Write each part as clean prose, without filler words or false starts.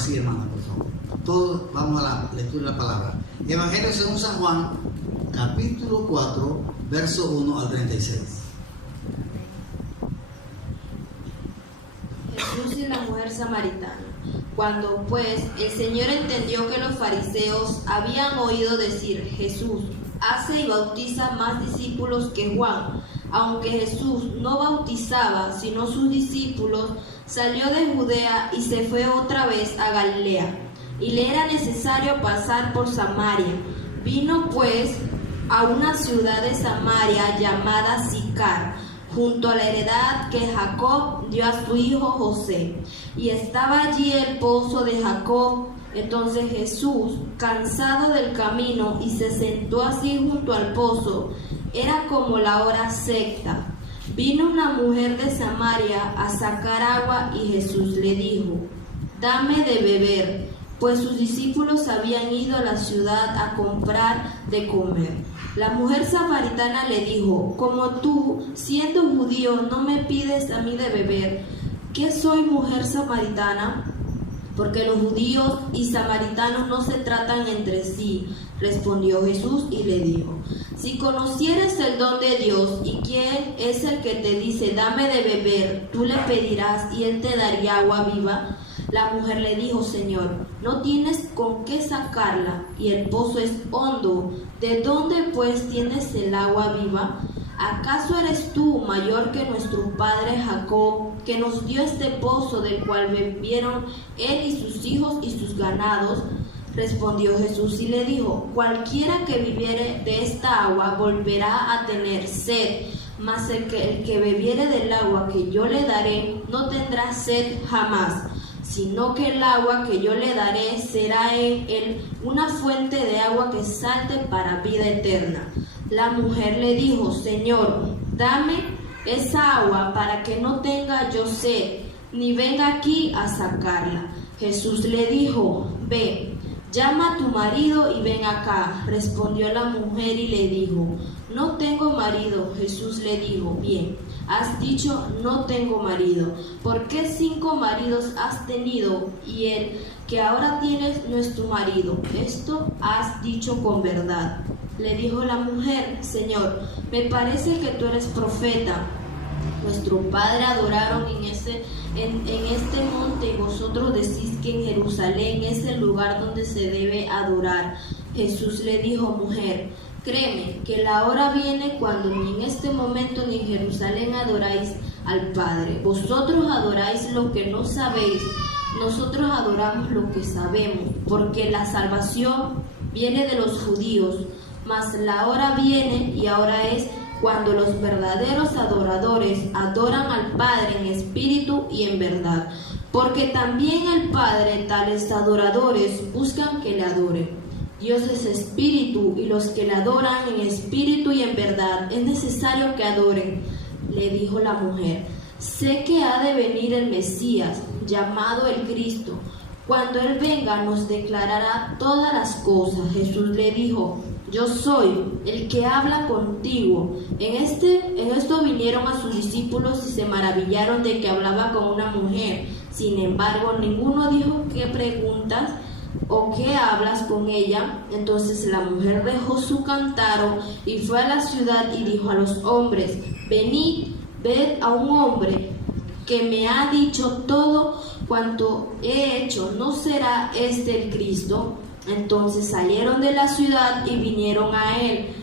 sí, hermana, por favor. Todos vamos a la lectura de la palabra. Evangelio según San Juan, capítulo 4, verso 1 al 36. Jesús y la mujer samaritana. Cuando pues el Señor entendió que los fariseos habían oído decir: Jesús hace y bautiza más discípulos que Juan, aunque Jesús no bautizaba sino sus discípulos, salió de Judea y se fue otra vez a Galilea, y le era necesario pasar por Samaria. Vino pues a una ciudad de Samaria llamada Sicar, junto a la heredad que Jacob dio a su hijo José, y estaba allí el pozo de Jacob. Entonces Jesús, cansado del camino, y se sentó así junto al pozo. Era como la hora sexta. Vino una mujer de Samaria a sacar agua, y Jesús le dijo: dame de beber, pues sus discípulos habían ido a la ciudad a comprar de comer. La mujer samaritana le dijo: como tú, siendo judío, no me pides a mí de beber, ¿qué soy mujer samaritana? Porque los judíos y samaritanos no se tratan entre sí. Respondió Jesús y le dijo: si conocieres el don de Dios y quién es el que te dice dame de beber, tú le pedirás y él te daría agua viva. La mujer le dijo: Señor, no tienes con qué sacarla y el pozo es hondo. ¿De dónde pues tienes el agua viva? ¿Acaso eres tú mayor que nuestro padre Jacob, que nos dio este pozo del cual bebieron él y sus hijos y sus ganados? Respondió Jesús y le dijo: cualquiera que bebiere de esta agua volverá a tener sed, mas el que bebiere del agua que yo le daré no tendrá sed jamás, sino que el agua que yo le daré será en él una fuente de agua que salte para vida eterna. La mujer le dijo: Señor, dame esa agua para que no tenga yo sed, ni venga aquí a sacarla. Jesús le dijo: ve, llama a tu marido y ven acá. Respondió la mujer y le dijo: no tengo marido. Jesús le dijo: bien, has dicho, no tengo marido. ¿Por qué 5 maridos has tenido y el que ahora tienes no es tu marido? Esto has dicho con verdad. Le dijo la mujer: Señor, me parece que tú eres profeta. Nuestro padre adoraron en este monte, y vosotros decís que en Jerusalén es el lugar donde se debe adorar. Jesús le dijo: mujer, créeme que la hora viene cuando ni en este momento ni en Jerusalén adoráis al Padre. Vosotros adoráis lo que no sabéis, nosotros adoramos lo que sabemos, porque la salvación viene de los judíos. Mas la hora viene, y ahora es, cuando los verdaderos adoradores adoran al Padre en espíritu y en verdad, porque también el Padre tales adoradores buscan que le adoren. Dios es espíritu, y los que le adoran en espíritu y en verdad es necesario que adoren. Le dijo la mujer: sé que ha de venir el Mesías, llamado el Cristo. Cuando Él venga nos declarará todas las cosas. Jesús le dijo: yo soy el que habla contigo. En esto vinieron a sus discípulos y se maravillaron de que hablaba con una mujer. Sin embargo, ninguno dijo: ¿qué preguntas o qué hablas con ella? Entonces la mujer dejó su cántaro y fue a la ciudad y dijo a los hombres: venid, ved a un hombre que me ha dicho todo cuanto he hecho. ¿No será este el Cristo? Entonces salieron de la ciudad y vinieron a él.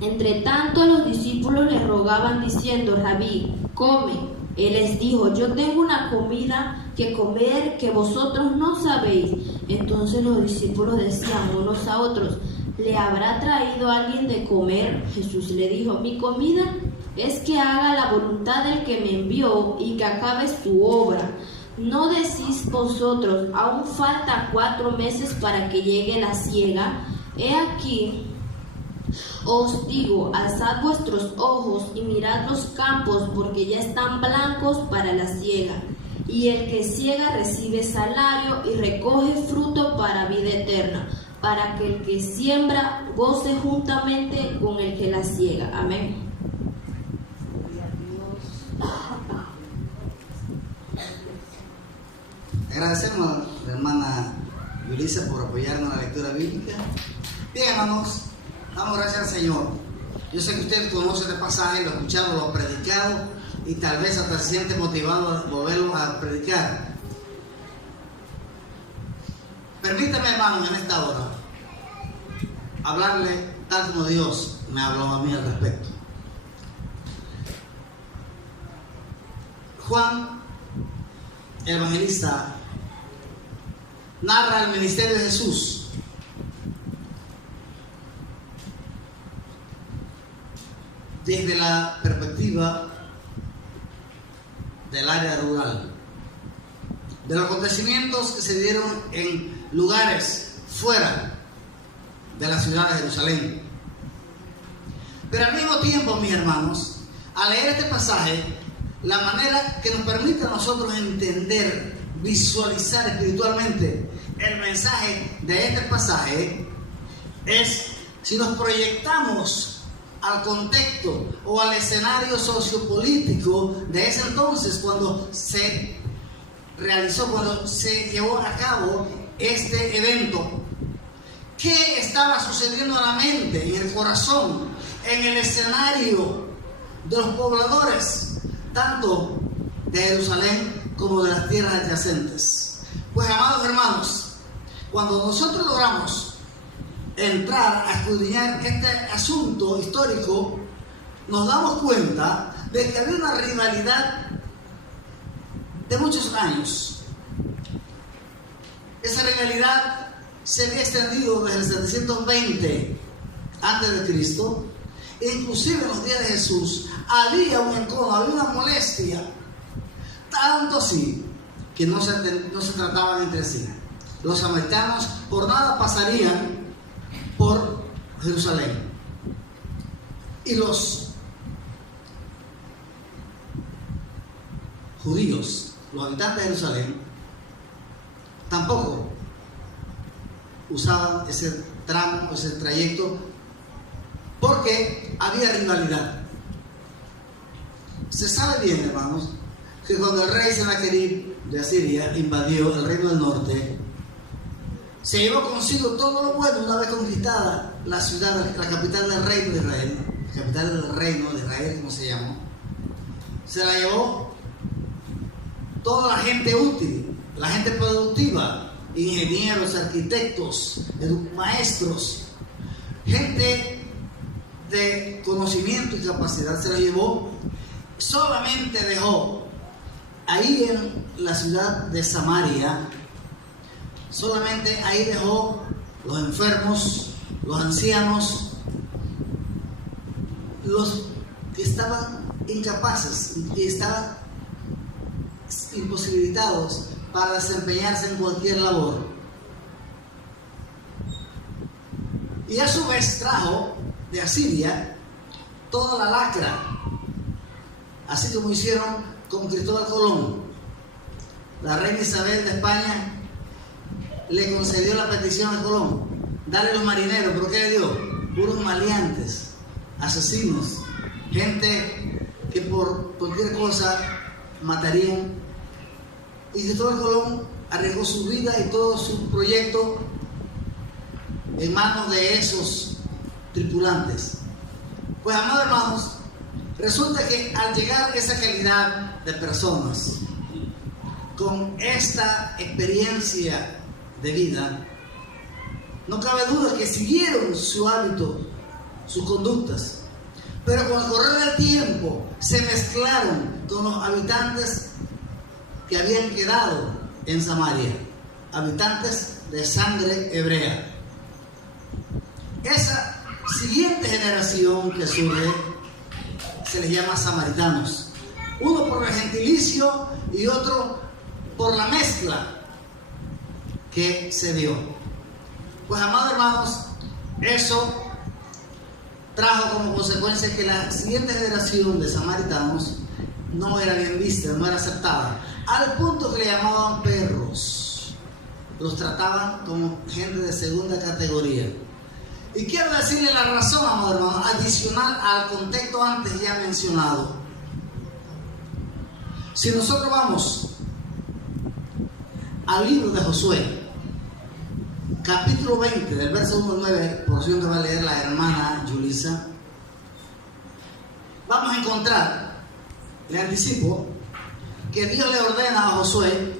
Entre tanto los discípulos le rogaban diciendo: Rabí, come. Él les dijo: yo tengo una comida que comer que vosotros no sabéis. Entonces los discípulos decían unos a otros: ¿le habrá traído alguien de comer? Jesús le dijo: mi comida es que haga la voluntad del que me envió y que acabe su obra. ¿No decís vosotros: aún falta 4 meses para que llegue la siega? He aquí, os digo, alzad vuestros ojos y mirad los campos, porque ya están blancos para la siega. Y el que siega recibe salario y recoge fruto para vida eterna, para que el que siembra goce juntamente con el que la siega. Amén. Agradecemos a la hermana Yulisa por apoyarnos en la lectura bíblica. Bien, hermanos, damos gracias al Señor. Yo sé que usted conoce este pasaje, lo ha escuchado, lo ha predicado y tal vez hasta se siente motivado a volverlo a predicar. Permítame, hermanos, en esta hora hablarle tal como Dios me habló a mí al respecto. Juan, el evangelista, narra el ministerio de Jesús desde la perspectiva del área rural, de los acontecimientos que se dieron en lugares fuera de la ciudad de Jerusalén. Pero al mismo tiempo, mis hermanos, al leer este pasaje, la manera que nos permite a nosotros entender, visualizar espiritualmente el mensaje de este pasaje es si nos proyectamos al contexto o al escenario sociopolítico de ese entonces, cuando se realizó, cuando se llevó a cabo este evento. ¿Qué estaba sucediendo en la mente, en el corazón, en el escenario de los pobladores, tanto de Jerusalén como de las tierras adyacentes? Pues, amados hermanos, cuando nosotros logramos entrar a escudriñar este asunto histórico, nos damos cuenta de que había una rivalidad de muchos años. Esa rivalidad se había extendido desde el 720 a.C. Inclusive en los días de Jesús había un encono, había una molestia, tanto así que no se trataban entre sí. Los samaritanos por nada pasarían por Jerusalén, y los judíos, los habitantes de Jerusalén, tampoco usaban ese tramo, ese trayecto, porque había rivalidad. Se sabe bien, hermanos, que cuando el rey Sennacherib de Asiria invadió el reino del norte, se llevó consigo todo lo bueno una vez conquistada la ciudad, la capital del reino de Israel, la capital del reino de Israel, como se llamó. Se la llevó toda la gente útil, la gente productiva, ingenieros, arquitectos, maestros, gente de conocimiento y capacidad. Se la llevó. Solamente dejó ahí en la ciudad de Samaria, solamente ahí dejó los enfermos, los ancianos, los que estaban incapaces, que estaban imposibilitados para desempeñarse en cualquier labor. Y a su vez trajo de Asiria toda la lacra, así como hicieron con Cristóbal Colón. La reina Isabel de España le concedió la petición a Colón: dale los marineros. ¿Pero qué le dio? Puros maleantes, asesinos, gente que por cualquier cosa matarían. Y Cristóbal Colón arriesgó su vida y todo su proyecto en manos de esos tripulantes. Pues, amados hermanos, resulta que al llegar esa calidad de personas con esta experiencia de vida, no cabe duda que siguieron su hábito, sus conductas, pero con el correr del tiempo se mezclaron con los habitantes que habían quedado en Samaria, habitantes de sangre hebrea. Esa siguiente generación que surge se les llama samaritanos, uno por el gentilicio y otro por la mezcla que se dio. Pues, amados hermanos, eso trajo como consecuencia que la siguiente generación de samaritanos no era bien vista, no era aceptada, al punto que le llamaban perros, los trataban como gente de segunda categoría. Y quiero decirle la razón, amados hermanos, adicional al contexto antes ya mencionado. Si nosotros vamos al libro de Josué, capítulo 20, del verso 1 al 9, porción que va a leer la hermana Yulisa, vamos a encontrar, le anticipo, que Dios le ordena a Josué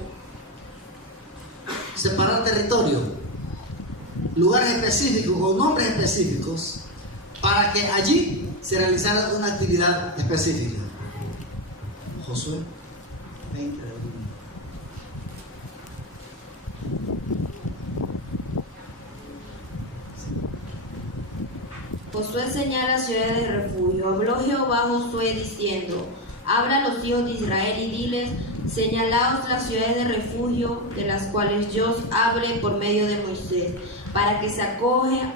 separar territorio, lugares específicos, con nombres específicos, para que allí se realizara una actividad específica. Josué 20. Josué señala ciudades de refugio. Habló Jehová a Josué diciendo: habla a los hijos de Israel y diles: señalaos las ciudades de refugio, de las cuales yo os hablé por medio de Moisés, para que se acoja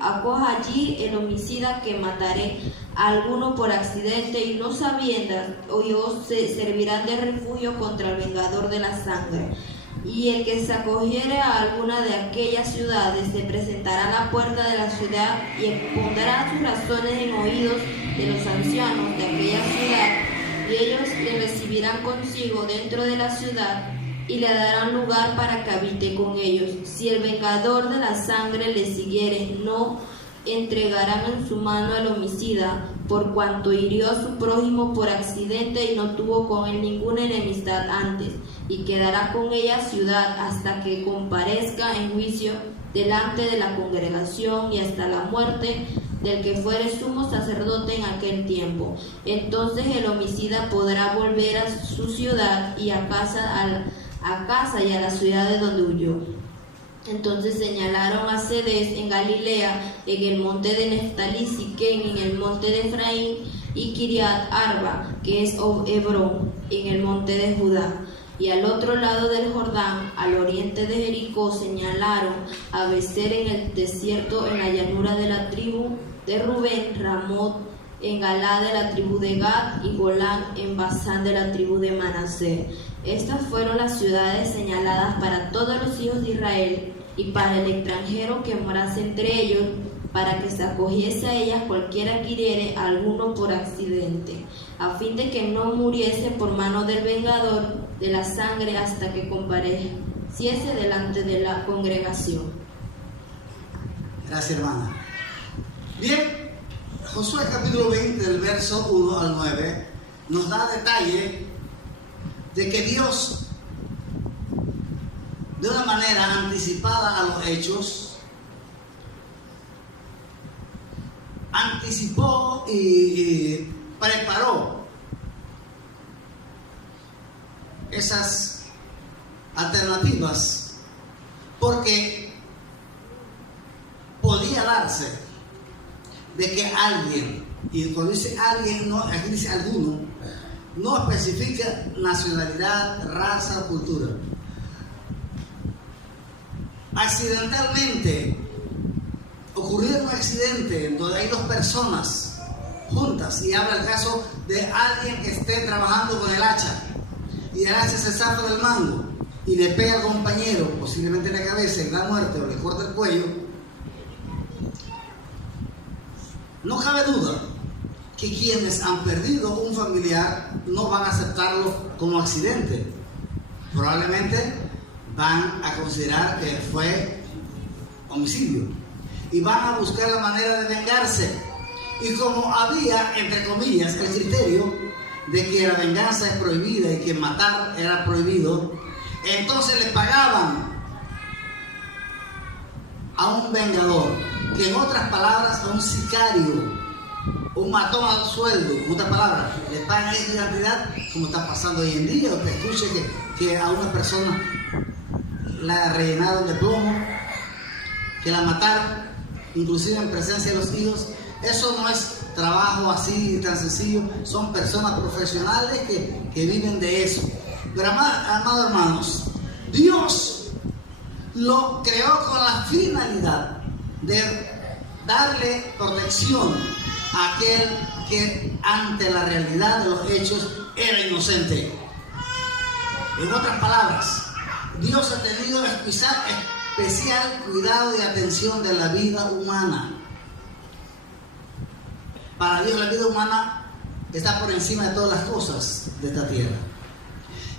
allí el homicida que mataré a alguno por accidente y no sabiendas, ellos se servirán de refugio contra el vengador de la sangre. Y el que se acogiere a alguna de aquellas ciudades se presentará a la puerta de la ciudad y expondrá sus razones en oídos de los ancianos de aquella ciudad, y ellos le recibirán consigo dentro de la ciudad y le darán lugar para que habite con ellos. Si el vengador de la sangre le siguiere, no entregarán en su mano al homicida, por cuanto hirió a su prójimo por accidente y no tuvo con él ninguna enemistad antes, y quedará con ella ciudad hasta que comparezca en juicio delante de la congregación y hasta la muerte del que fuere sumo sacerdote en aquel tiempo. Entonces el homicida podrá volver a su ciudad y a casa y a la ciudad de donde huyó. Entonces señalaron a Cedes en Galilea, en el monte de Neftalí, Siquén en el monte de Efraín, y Kiriat Arba, que es Hebrón, en el monte de Judá. Y al otro lado del Jordán, al oriente de Jericó, señalaron a Becer en el desierto, en la llanura de la tribu de Rubén, Ramot en Galá de la tribu de Gad, y Golán en Basán de la tribu de Manasés. Estas fueron las ciudades señaladas para todos los hijos de Israel y para el extranjero que morase entre ellos, para que se acogiese a ellas cualquiera que hiriere a alguno por accidente, a fin de que no muriese por mano del vengador de la sangre hasta que compareciese delante de la congregación. Gracias, hermana. Bien, Josué capítulo 20, del verso 1 al 9, nos da detalle de que Dios, de una manera anticipada a los hechos, anticipó y preparó esas alternativas, porque podía darse de que alguien, y cuando dice alguien, no, aquí dice alguno, no especifica nacionalidad, raza o cultura, accidentalmente ocurrió un accidente donde hay dos personas juntas, y habla el caso de alguien que esté trabajando con el hacha y el hacha se zafa del mango y le pega al compañero, posiblemente en la cabeza, y da muerte o le corta el cuello. No cabe duda que quienes han perdido un familiar no van a aceptarlo como accidente. Probablemente van a considerar que fue homicidio y van a buscar la manera de vengarse. Y como había, entre comillas, el criterio de que la venganza es prohibida y que matar era prohibido, entonces le pagaban a un vengador, que en otras palabras a un sicario, un matón al sueldo, en otras palabras, le pagan esa cantidad, como está pasando hoy en día. Usted escuche que a una persona la rellenaron de plomo, que la mataron, inclusive en presencia de los hijos. Eso no es trabajo así tan sencillo, son personas profesionales que viven de eso. Pero amados hermanos, Dios lo creó con la finalidad de darle protección a aquel que ante la realidad de los hechos era inocente. En otras palabras, Dios ha tenido especial cuidado y atención de la vida humana. Para Dios la vida humana está por encima de todas las cosas de esta tierra.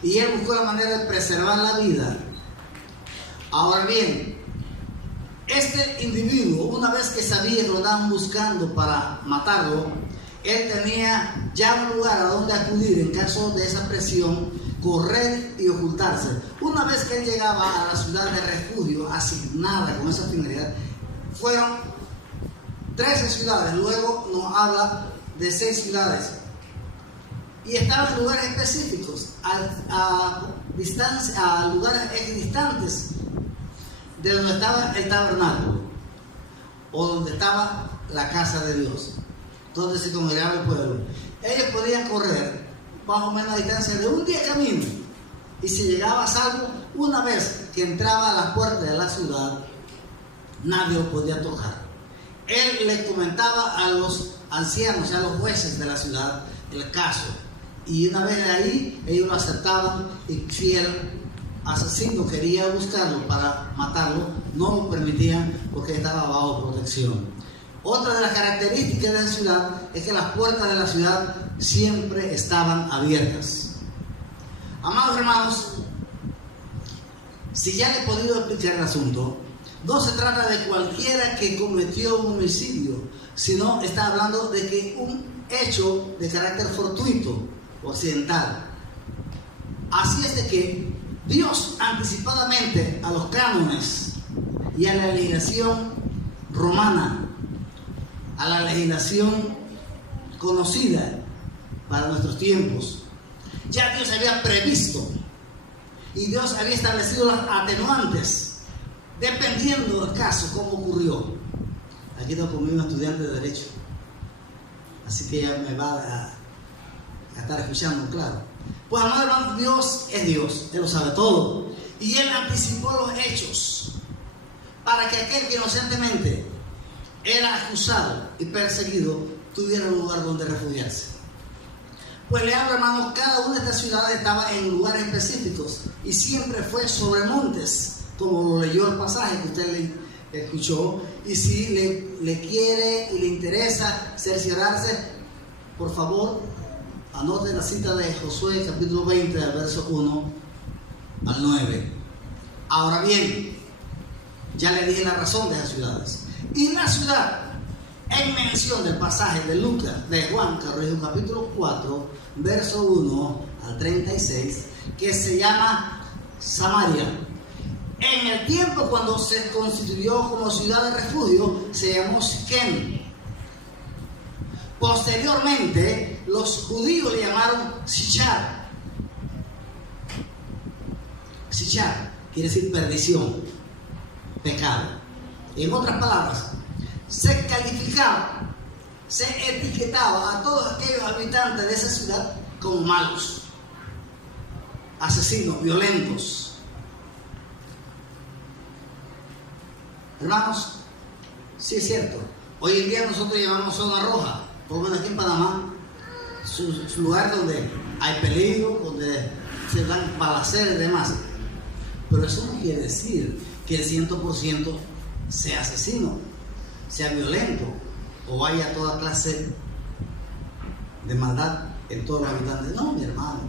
Y Él buscó la manera de preservar la vida Ahora bien, este individuo, una vez que sabía que lo estaban buscando para matarlo, él tenía ya un lugar a donde acudir en caso de esa presión, correr y ocultarse. Una vez que él llegaba a la ciudad de refugio asignada con esa finalidad, fueron 13 ciudades, luego nos habla de 6 ciudades. Y estaban en lugares específicos, a lugares equidistantes de donde estaba el tabernáculo o donde estaba la casa de Dios, donde se congregaba el pueblo. Ellos podían correr más o menos a distancia de un día de camino, y si llegaba a salvo, una vez que entraba a la puerta de la ciudad, nadie lo podía tocar. Él le comentaba a los ancianos, a los jueces de la ciudad, el caso, y una vez de ahí ellos lo aceptaban, y si el asesino quería buscarlo para matarlo, no lo permitían porque estaba bajo protección. Otra de las características de la ciudad es que las puertas de la ciudad siempre estaban abiertas. Amados hermanos, si ya le he podido explicar el asunto, no se trata de cualquiera que cometió un homicidio, sino está hablando de que un hecho de carácter fortuito o accidental. Así es de que Dios anticipadamente a los cánones y a la legislación romana, a la legislación conocida para nuestros tiempos, ya Dios había previsto y Dios había establecido las atenuantes dependiendo del caso, cómo ocurrió. Aquí tengo conmigo un estudiante de Derecho, así que ella me va a estar escuchando, claro. Pues amado hermano, Dios es Dios, Él lo sabe todo, y Él anticipó los hechos para que aquel que inocentemente era acusado y perseguido tuviera un lugar donde refugiarse. Pues le hablo, hermanos, cada una de estas ciudades estaba en lugares específicos y siempre fue sobre montes, como lo leyó el pasaje que usted le escuchó. Y si le quiere y le interesa cerciorarse, por favor, anote la cita de Josué capítulo 20, del verso 1 al 9. Ahora bien, ya le dije la razón de esas ciudades. Y la ciudad en mención del pasaje de Lucas, de Juan, capítulo 4, verso 1 al 36, que se llama Samaria. En el tiempo cuando se constituyó como ciudad de refugio, se llamó Siquem. Posteriormente, los judíos le llamaron Sichar. Sichar quiere decir perdición, pecado. En otras palabras, se calificaba, se etiquetaba a todos aquellos habitantes de esa ciudad como malos, asesinos, violentos. Hermanos, sí es cierto, hoy en día nosotros llamamos zona roja, por lo menos aquí en Panamá, su lugar donde hay peligro, donde se dan balaceras y demás. Pero eso no quiere decir que el 100% sea asesino, sea violento o haya toda clase de maldad en todos los habitantes. No, mi hermano.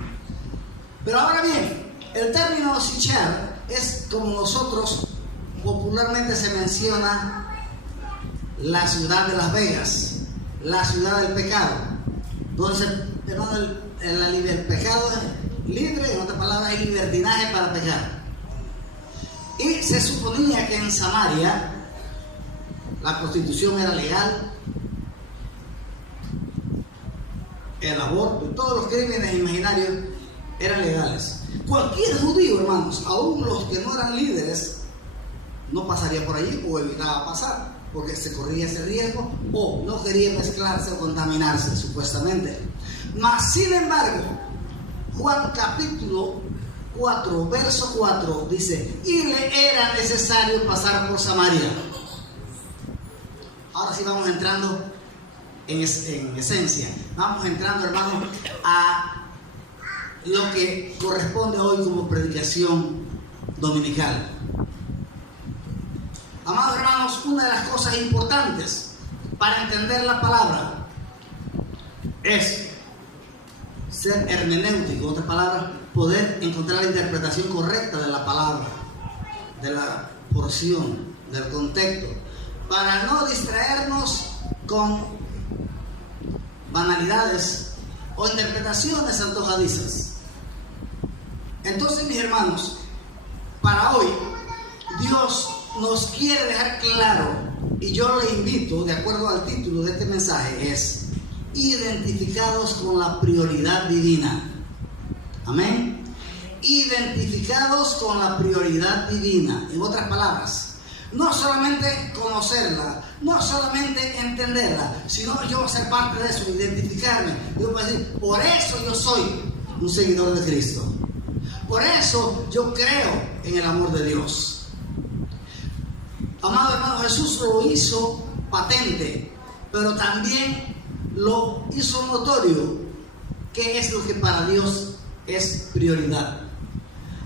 Pero ahora bien, el término Sichar es, como nosotros popularmente se menciona, la ciudad de Las Vegas, la ciudad del pecado, donde el pecado es libre, en otras palabras, hay libertinaje para pecar. Y se suponía que en Samaria la prostitución era legal, el aborto y todos los crímenes imaginarios eran legales. Cualquier judío, hermanos, aún los que no eran líderes, no pasaría por allí o evitaba pasar, porque se corría ese riesgo o no quería mezclarse o contaminarse, supuestamente. Mas, sin embargo, Juan capítulo 4, verso 4 dice: y le era necesario pasar por Samaria. Ahora sí vamos entrando en esencia, vamos entrando, hermanos, a lo que corresponde hoy como predicación dominical. Amados hermanos, una de las cosas importantes para entender la palabra es ser hermenéutico, en otras palabras, poder encontrar la interpretación correcta de la palabra de la porción, del contexto, para no distraernos con banalidades o interpretaciones antojadizas. Entonces, mis hermanos, para hoy Dios nos quiere dejar claro, y yo le invito, de acuerdo al título de este mensaje, es identificados con la prioridad divina. Amén. Identificados con la prioridad divina. En otras palabras, no solamente conocerla, no solamente entenderla, sino yo ser parte de eso, identificarme. Yo voy a decir, por eso yo soy un seguidor de Cristo. Por eso yo creo en el amor de Dios. Amado hermano, Jesús lo hizo patente, pero también lo hizo notorio qué es lo que para Dios es prioridad.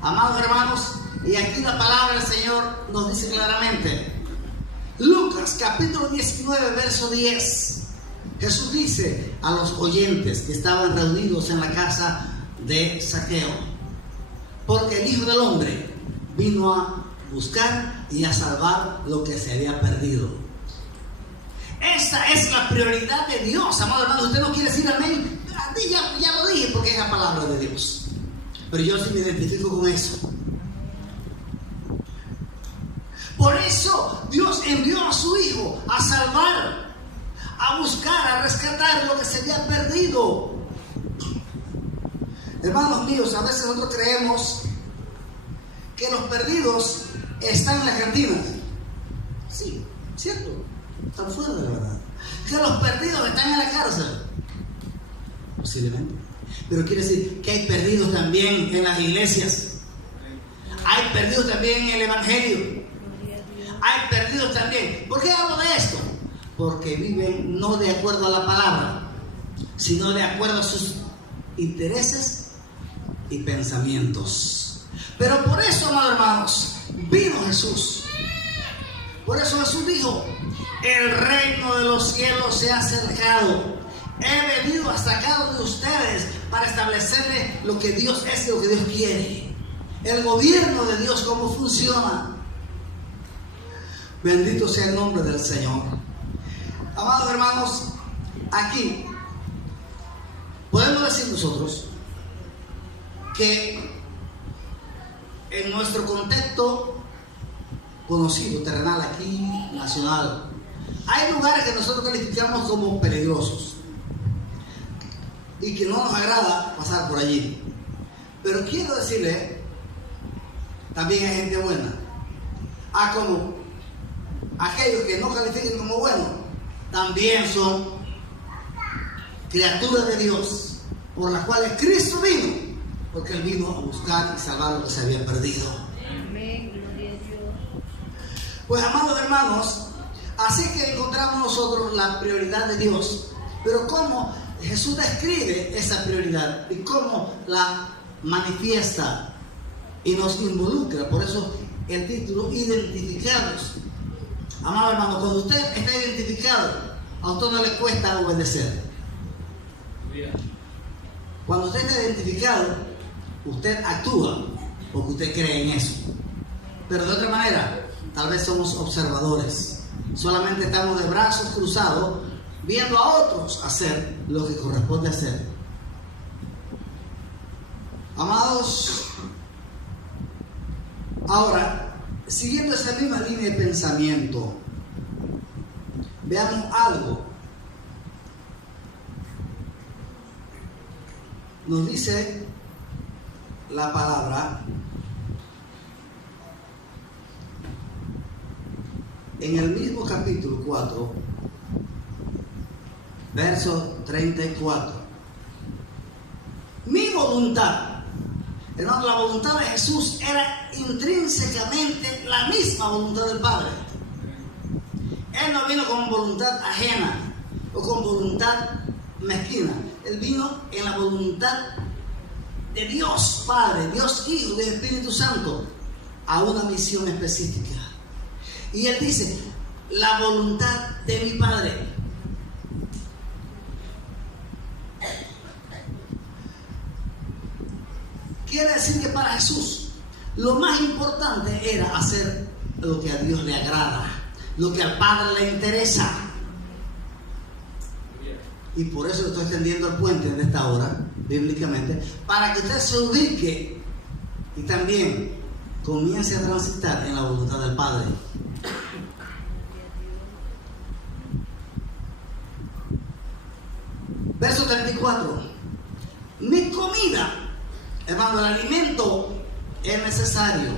Amados hermanos, y aquí la palabra del Señor nos dice claramente, Lucas capítulo 19 verso 10, Jesús dice a los oyentes que estaban reunidos en la casa de Zaqueo, porque el Hijo del Hombre vino a buscar y a salvar lo que se había perdido. Esa es la prioridad de Dios, amado hermano. Usted no quiere decir amén, ya lo dije porque es la palabra de Dios, pero yo sí me identifico con eso. Por eso Dios envió a su Hijo a salvar, a buscar, a rescatar lo que se había perdido. Hermanos míos, a veces nosotros creemos que los perdidos están en las cantinas. Sí, cierto, están fuera de la verdad. Que los perdidos están en la cárcel. Posiblemente. Pero quiere decir que hay perdidos también en las iglesias. Hay perdidos también en el evangelio. Hay perdidos también. ¿Por qué hablo de esto? Porque viven no de acuerdo a la palabra, sino de acuerdo a sus intereses y pensamientos. Pero por eso, amados hermanos, vino Jesús. Por eso Jesús dijo, el reino de los cielos se ha acercado. He venido a sacar de ustedes para establecerles lo que Dios es y lo que Dios quiere. El gobierno de Dios, cómo funciona. Bendito sea el nombre del Señor. Amados hermanos, aquí podemos decir nosotros que en nuestro contexto conocido, terrenal, aquí, nacional, hay lugares que nosotros calificamos como peligrosos y que no nos agrada pasar por allí. Pero quiero decirle, también hay gente buena. Como aquellos que no califiquen como buenos, también son criaturas de Dios, por las cuales Cristo vino, porque Él vino a buscar y salvar lo que se había perdido. Amén, gloria a Dios. Pues, amados hermanos, así que encontramos nosotros la prioridad de Dios. Pero cómo Jesús describe esa prioridad y cómo la manifiesta y nos involucra. Por eso el título, identificados. Amado hermano, cuando usted está identificado, a usted no le cuesta obedecer. Cuando usted está identificado, usted actúa porque usted cree en eso. Pero de otra manera, tal vez somos observadores. Solamente estamos de brazos cruzados viendo a otros hacer lo que corresponde hacer. Amados, ahora, siguiendo esa misma línea de pensamiento, veamos algo. Nos dice la palabra en el mismo capítulo 4, verso 34. Mi voluntad, hermano, la voluntad de Jesús era intrínsecamente la misma voluntad del Padre. Él no vino con voluntad ajena o con voluntad mezquina. Él vino en la voluntad de Dios Padre, Dios Hijo, del Espíritu Santo, a una misión específica. Y Él dice, la voluntad de mi Padre. Quiere decir que para Jesús Lo más importante era hacer lo que a Dios le agrada, lo que al Padre le interesa. Y por eso estoy extendiendo el puente en esta hora, bíblicamente, para que usted se ubique y también comience a transitar en la voluntad del Padre. Verso 34. Mi comida, hermano, el alimento es necesario.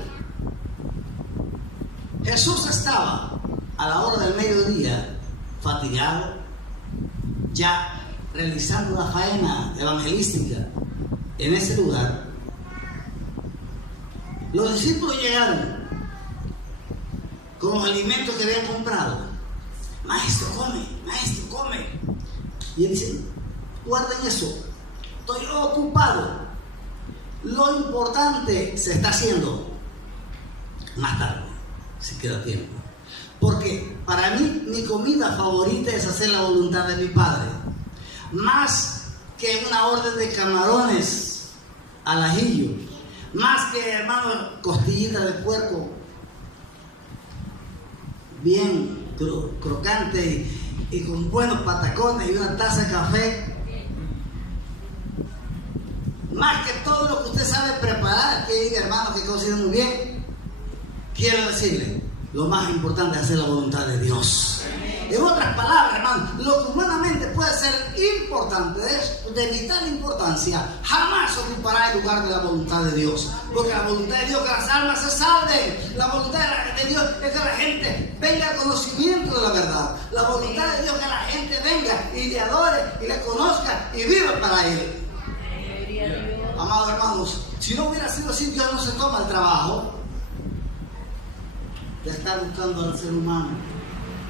Jesús estaba a la hora del mediodía fatigado, ya realizando la faena evangelística en ese lugar. Los discípulos llegaron con los alimentos que habían comprado. Maestro, come, maestro, come. Y él dice, guarden eso, estoy ocupado. Lo importante se está haciendo más tarde, si queda tiempo. Porque para mí, mi comida favorita es hacer la voluntad de mi Padre. Más que una orden de camarones al ajillo. Más que, hermano, costillita de puerco bien crocante y con buenos patacones y una taza de café. Más que todo lo que usted sabe preparar, que diga, hermano, que cocina muy bien. Quiero decirle, lo más importante es hacer la voluntad de Dios. En otras palabras, hermano, lo que humanamente puede ser importante, de vital importancia, jamás ocupará el lugar de la voluntad de Dios. Porque la voluntad de Dios es que las almas se salven. La voluntad de Dios es que la gente venga al conocimiento de la verdad. La voluntad de Dios es que la gente venga y le adore y le conozca y viva para Él. Amados hermanos, si no hubiera sido así, Dios no se toma el trabajo de estar buscando al ser humano.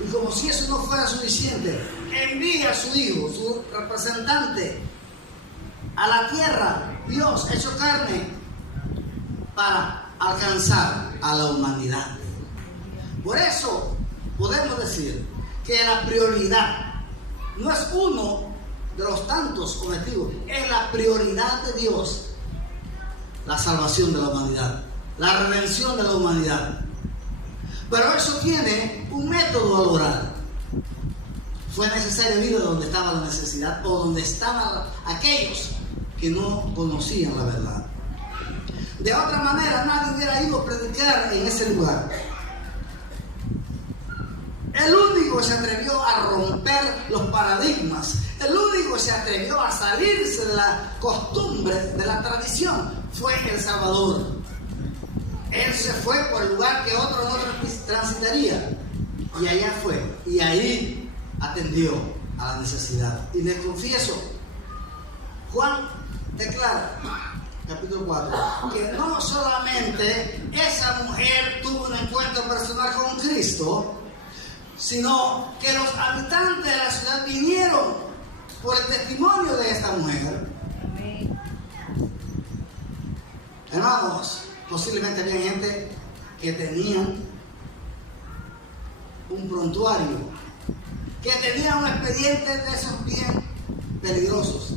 Y como si eso no fuera suficiente, envía a su Hijo, su representante, a la tierra, Dios hecho carne, para alcanzar a la humanidad. Por eso podemos decir que la prioridad no es uno de los tantos objetivos, es la prioridad de Dios, la salvación de la humanidad, la redención de la humanidad. Pero eso tiene un método a lograr. Fue necesario ir a donde estaba la necesidad o donde estaban aquellos que no conocían la verdad. De otra manera, nadie hubiera ido a predicar en ese lugar. El único que se atrevió a romper los paradigmas, el único que se atrevió a salirse de la costumbre, de la tradición, fue el Salvador. Él se fue por el lugar que otro no transitaría. Y allá fue. Y ahí atendió a la necesidad. Y les confieso, Juan declara, capítulo 4, que no solamente esa mujer tuvo un encuentro personal con Cristo, sino que los habitantes de la ciudad vinieron por el testimonio de esta mujer. Hermanos, posiblemente había gente que tenían un prontuario, que tenía un expediente de esos bien peligrosos.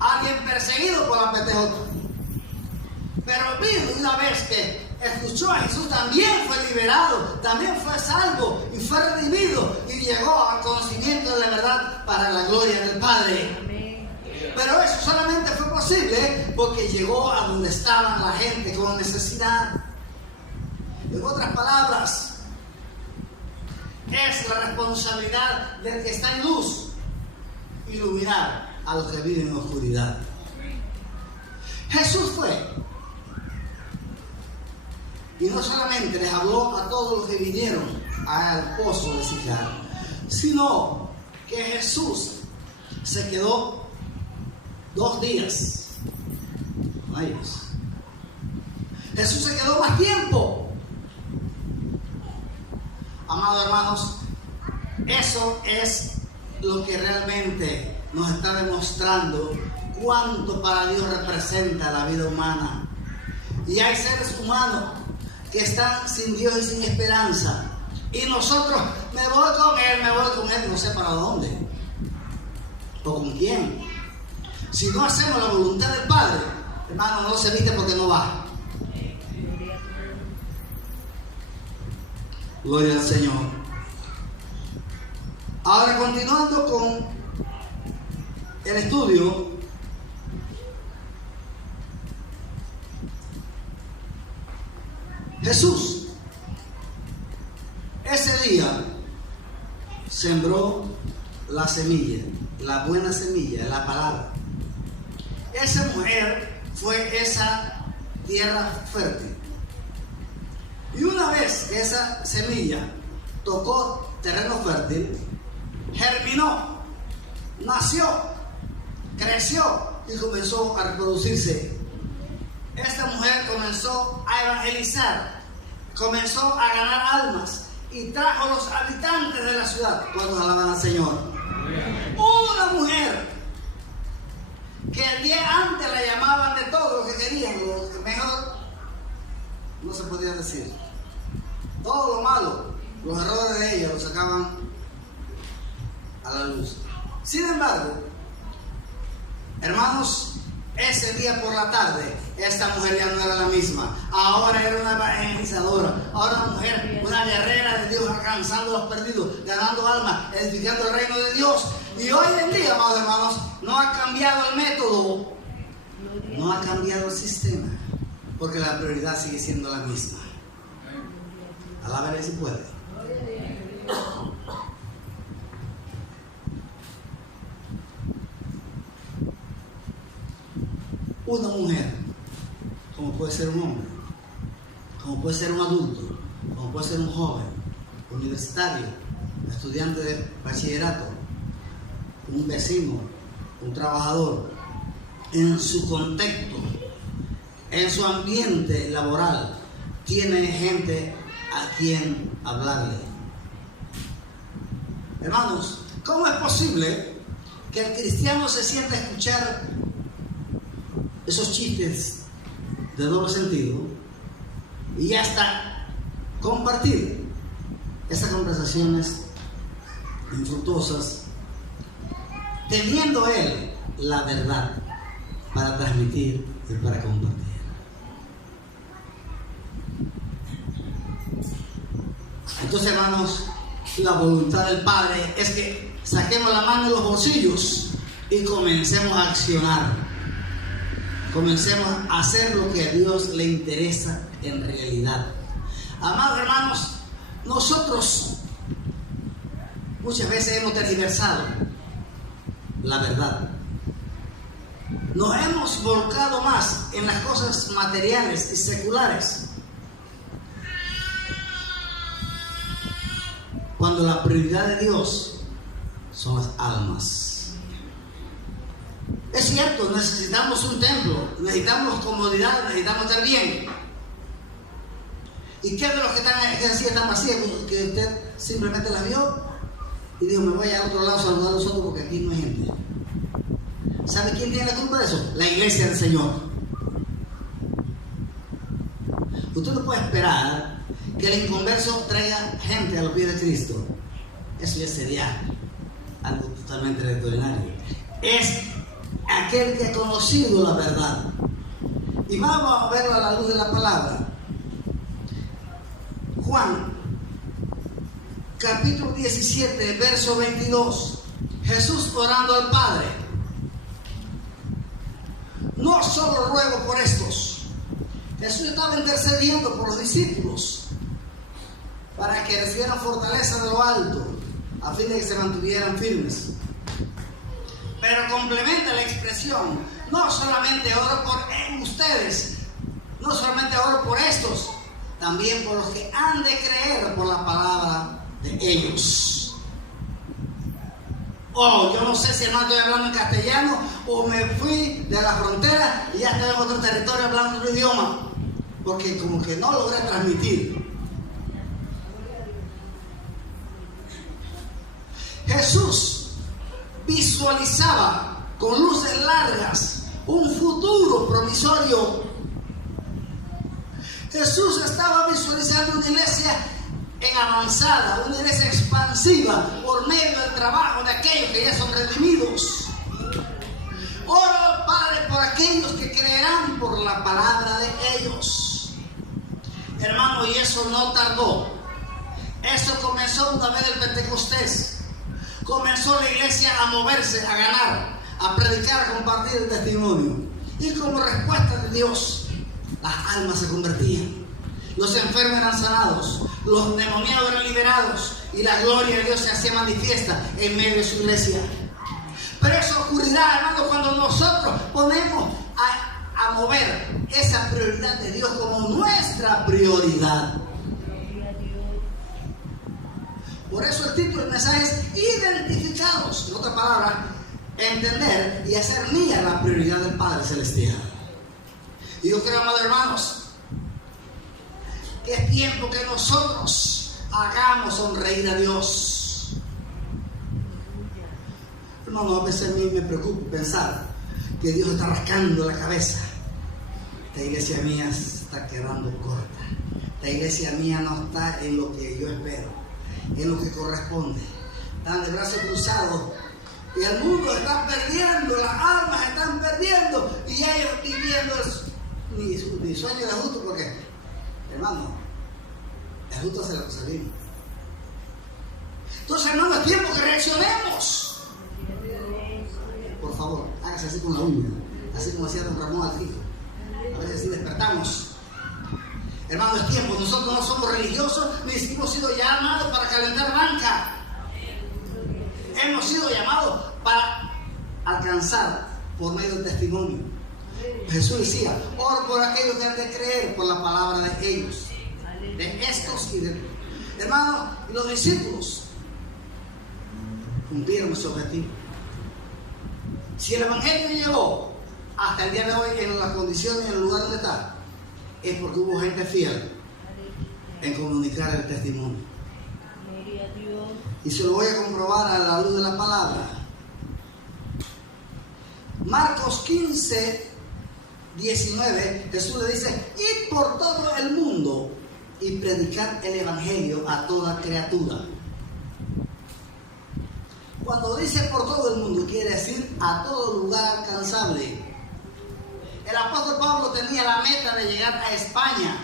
Alguien perseguido por la PTJ. Pero vino una vez que escuchó a Jesús, también fue liberado, también fue salvo y fue redimido y llegó al conocimiento de la verdad para la gloria del Padre. Pero eso solamente fue posible porque llegó a donde estaban la gente con necesidad. En otras palabras, es la responsabilidad del que está en luz iluminar a los que viven en oscuridad. Jesús fue y no solamente les habló a todos los que vinieron al pozo de Sicar, sino que Jesús se quedó 2 días con ellos. Jesús se quedó más tiempo. Amados hermanos, eso es lo que realmente nos está demostrando cuánto para Dios representa la vida humana. Y hay seres humanos que están sin Dios y sin esperanza. Y nosotros, me voy con Él, no sé para dónde o con quién. Si no hacemos la voluntad del Padre, hermano, no se viste porque no va. Gloria al Señor. Ahora, continuando con el estudio, Jesús ese día sembró la semilla, la buena semilla, la palabra. Esa mujer fue esa tierra fértil. Y una vez que esa semilla tocó terreno fértil, germinó, nació, creció y comenzó a reproducirse. Esta mujer comenzó a evangelizar, comenzó a ganar almas y trajo los habitantes de la ciudad. ¿Cuántos alaban al Señor? Una mujer que el día antes la llamaban de todo lo que querían, lo que mejor no se podía decir. Todo lo malo, los errores de ella los sacaban a la luz. Sin embargo, hermanos, ese día por la tarde, esta mujer ya no era la misma. Ahora era una evangelizadora. Ahora una mujer, una guerrera de Dios, alcanzando a los perdidos, ganando almas, edificando el reino de Dios. Y hoy en día, amados hermanos, no ha cambiado el método, no ha cambiado el sistema, porque la prioridad sigue siendo la misma. Alábale si puede. Una mujer, como puede ser un hombre, como puede ser un adulto, como puede ser un joven, universitario, estudiante de bachillerato, un vecino, un trabajador, en su contexto, en su ambiente laboral, tiene gente a quien hablarle. Hermanos, ¿cómo es posible que el cristiano se sienta a escuchar esos chistes de doble sentido y hasta compartir esas conversaciones infructuosas, teniendo él la verdad para transmitir y para compartir? Entonces, hermanos, la voluntad del Padre es que saquemos la mano de los bolsillos y comencemos a accionar. Comencemos a hacer lo que a Dios le interesa en realidad. Amados hermanos, nosotros muchas veces hemos tergiversado la verdad. Nos hemos volcado más en las cosas materiales y seculares, cuando la prioridad de Dios son las almas. Es cierto, necesitamos un templo, necesitamos comodidad, necesitamos estar bien. ¿Y qué de los que están vacías, que usted simplemente las vio y dijo, me voy a otro lado a saludar a los otros porque aquí no hay gente? ¿Sabe quién tiene la culpa de eso? La iglesia del Señor. Usted no puede esperar que el inconverso traiga gente a los pies de Cristo. Eso ya sería algo totalmente extraordinario. Es aquel que ha conocido la verdad. Y vamos a verlo a la luz de la palabra. Juan, capítulo 17, verso 22. Jesús orando al Padre: no solo ruego por estos. Jesús estaba intercediendo por los discípulos para que recibieran fortaleza de lo alto, a fin de que se mantuvieran firmes. Pero complementa la expresión: no solamente oro por ustedes, no solamente oro por estos, también por los que han de creer por la palabra de ellos. Oh, yo no sé si hermano estoy hablando en castellano o me fui de la frontera y ya estoy en otro territorio hablando otro idioma, porque como que no logré transmitir. Jesús visualizaba con luces largas un futuro promisorio. Jesús estaba visualizando una iglesia en avanzada, una iglesia expansiva por medio del trabajo de aquellos que ya son redimidos. Oro, Padre, por aquellos que creerán por la palabra de ellos. Hermano, y eso no tardó. segunda vez del Pentecostés, comenzó la iglesia a moverse, a ganar, a predicar, a compartir el testimonio. Y como respuesta de Dios, las almas se convertían, los enfermos eran sanados, los demoniados eran liberados y la gloria de Dios se hacía manifiesta en medio de su iglesia. Pero eso ocurrirá, hermano, cuando nosotros ponemos a mover esa prioridad de Dios como nuestra prioridad. Por eso el título del mensaje es identificados. En otras palabras, entender y hacer mía la prioridad del Padre Celestial. Y yo creo, amados hermanos, que es tiempo que nosotros hagamos sonreír a Dios. Hermano, a veces a mí me preocupa pensar que Dios está rascando la cabeza. Esta iglesia mía está quedando corta. Esta iglesia mía no está en lo que yo espero, en lo que corresponde. Están de brazos cruzados y el mundo está perdiendo, las almas están perdiendo y ellos viviendo ni sueño de justo, porque, hermano, el justo se lo salimos. Entonces, hermano, es tiempo que reaccionemos. Por favor, hágase así con la uña, así como hacía don Ramón al fijo. A veces sí despertamos. Hermano, es tiempo. Nosotros no somos religiosos, ni hemos sido llamados para calentar banca. Hemos sido llamados para alcanzar por medio del testimonio. Jesús decía: oro por aquellos que han de creer por la palabra de ellos, de estos y de... Hermano, y los discípulos cumplieron su objetivo. Si el Evangelio llegó hasta el día de hoy en las condiciones y en el lugar donde está, es porque hubo gente fiel en comunicar el testimonio. Y se lo voy a comprobar a la luz de la palabra. Marcos 15, 19, Jesús le dice: id por todo el mundo y predicar el Evangelio a toda criatura. Cuando dice por todo el mundo, quiere decir a todo lugar alcanzable. El apóstol Pablo tenía la meta de llegar a España.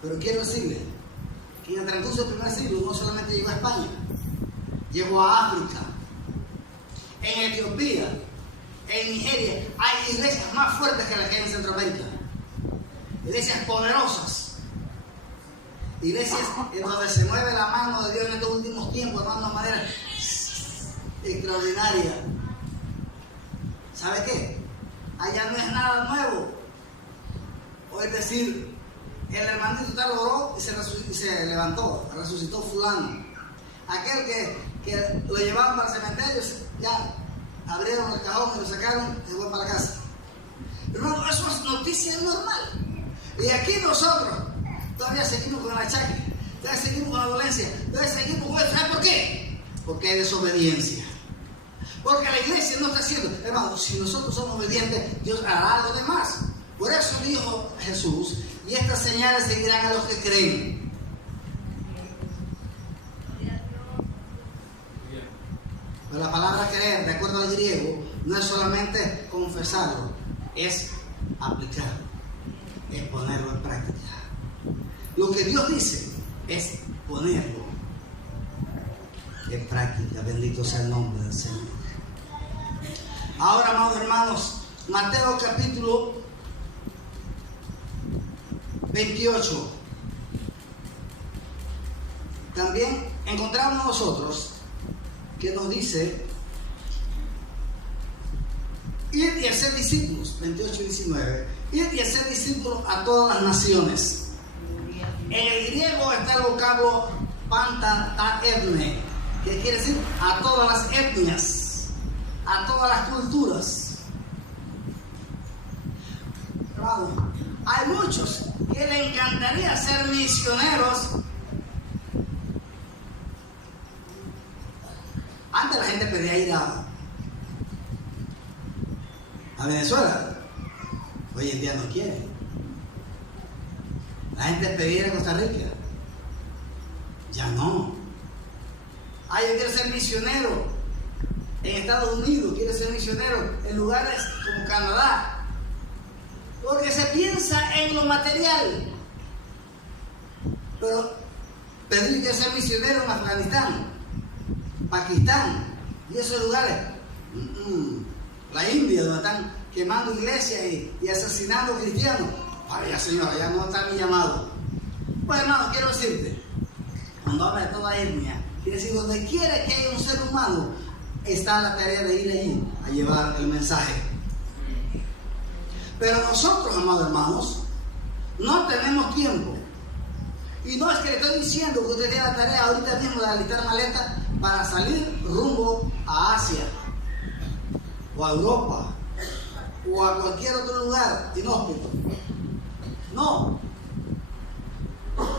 Pero quiero decirle que en el transcurso del primer siglo no solamente llegó a España, llegó a África, en Etiopía, en Nigeria. Hay iglesias más fuertes que las que hay en Centroamérica. Iglesias poderosas. Iglesias en donde se mueve la mano de Dios en estos últimos tiempos, hermano, de manera extraordinaria. ¿Sabe qué? Allá no es nada nuevo. O es decir, el hermanito tal oró y se levantó, resucitó fulano. Aquel que lo llevaban para el cementerio, ya abrieron el cajón y lo sacaron y se fue para la casa. Hermano, eso es noticia normal. Y aquí nosotros todavía seguimos con el achaque, todavía seguimos con la dolencia, todavía seguimos con eso. ¿Sabes por qué? Porque hay desobediencia. Porque la iglesia no está haciendo. Hermano, si nosotros somos obedientes, Dios hará algo de más. Por eso dijo Jesús: y estas señales seguirán a los que creen. Pero la palabra creer, de acuerdo al griego, no es solamente confesarlo, es aplicarlo, es ponerlo en práctica. Lo que Dios dice es ponerlo en práctica. Bendito sea el nombre del Señor. Ahora, amados hermanos, Mateo capítulo 28. También encontramos nosotros que nos dice: id y hacer discípulos. 28 y 19. Id y hacer discípulos a todas las naciones. En el griego está el vocablo panta-ta-etne, que quiere decir a todas las etnias, a todas las culturas. Hermano, hay muchos que le encantaría ser misioneros. Antes la gente pedía ir a Venezuela. Hoy en día no quiere. La gente pedía ir a Costa Rica. Ya no. Yo quiero ser misionero en Estados Unidos, quiero ser misionero en lugares como Canadá. Porque se piensa en lo material. Pero pedir que sea misionero en Afganistán, Pakistán y esos lugares, la India, donde están quemando iglesias y asesinando cristianos. Vaya señora, ya no está mi llamado. Pues hermano, quiero decirte, cuando habla de toda etnia, quiere decir, donde quiera que haya un ser humano, está la tarea de ir allí a llevar el mensaje. Pero nosotros, amados hermanos, no tenemos tiempo. Y no es que le estoy diciendo que usted tiene la tarea ahorita mismo de alistar maleta para salir rumbo a Asia, o a Europa, o a cualquier otro lugar inhóspito. No.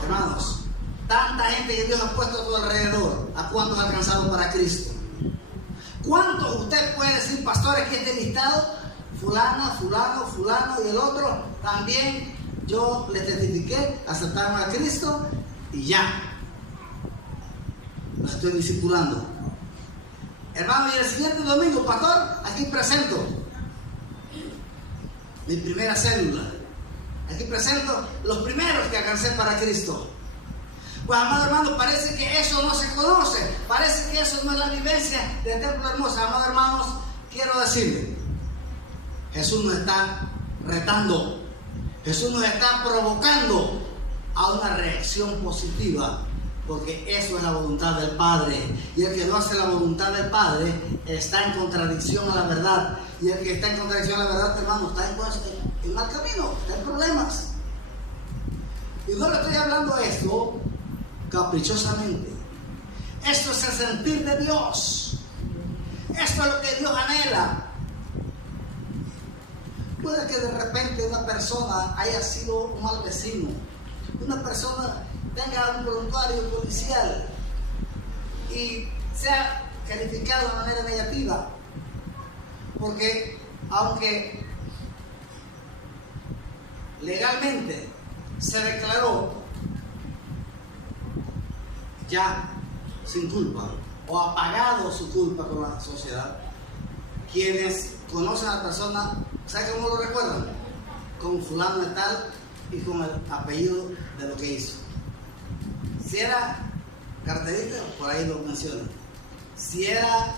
Hermanos, tanta gente que Dios ha puesto a tu alrededor, ¿a cuántos ha alcanzado para Cristo? ¿Cuántos usted puede decir, pastores, que este listado? Fulana, fulano, fulano y el otro también. Yo les testifiqué, aceptaron a Cristo y ya. Los estoy discipulando. Hermano, y el siguiente domingo, pastor, aquí presento mi primera célula. Aquí presento los primeros que alcancé para Cristo. Pues, amado hermano, parece que eso no se conoce. Parece que eso no es la vivencia del Templo Hermoso. Amados hermanos, quiero decirle, Jesús nos está retando. Jesús nos está provocando a una reacción positiva, porque eso es la voluntad del Padre. Y el que no hace la voluntad del Padre está en contradicción a la verdad. Y el que está en contradicción a la verdad, hermano, está en mal camino, está en problemas. Y no le estoy hablando esto caprichosamente. Esto es el sentir de Dios. Esto es lo que Dios anhela. Puede que de repente una persona haya sido un mal vecino, una persona tenga un voluntario policial y sea calificado de manera negativa, porque aunque legalmente se declaró ya sin culpa o ha pagado su culpa con la sociedad, quienes conocen a la persona, ¿saben cómo lo recuerdan? Con fulano de tal y con el apellido de lo que hizo. Si era carterista, por ahí lo mencionan. Si era